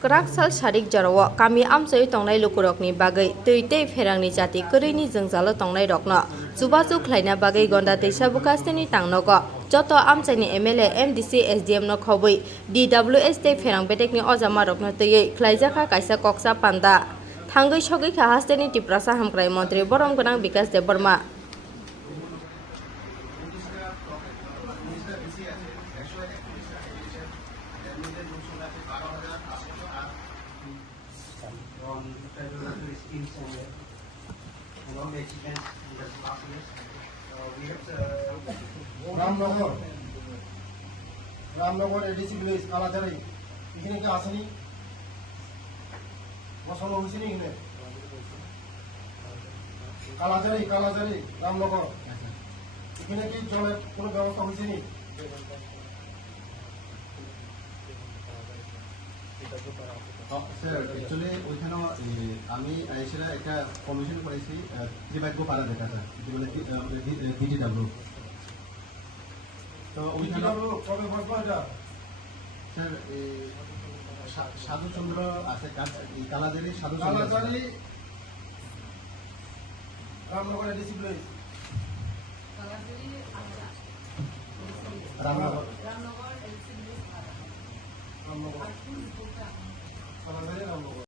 Krakshal Sharik Jarawa, Kami Amsay Tongnai Lukurokni Bagai, Tuite Ferangni Jati Kurini Zengzalo Tongnai Rokno, Zubazu Klaina Bagai Gonda Tesabukasteni Tangnogo, Joto Amsani MLA MDC SDM no Khobui, DWS Te Ferang Betekni Ozama Rokno Tuye, Klaijaka Kaisa Koksa Panda, Tangai Shogi Kahasteni Tiprasa Hamkrai Montri Borom Gonang Bikas de Burma. Ramnagar ADC village কালাজারি এখানে কি আসেনি বসানো হয়েছে নি এখানে কালাজারি রামনগর এখানে কি জলের কোনো ব্যবস্থা হয়েছে নি স্যার অ্যাকচুয়ালি ওইখানে আমি সেটা একটা কমিশন করেছি ত্রিভাগ্য পাড়া যেটা স্যার বলে ডিটিডাব্লিউ তো ওইখানে কবে বসবো এটা স্যার সাধুচন্দ্র আছে কালাজারি কালাজারি রামনগর এডিসি ভিলেজ রামনগর কালাজারি রামনগর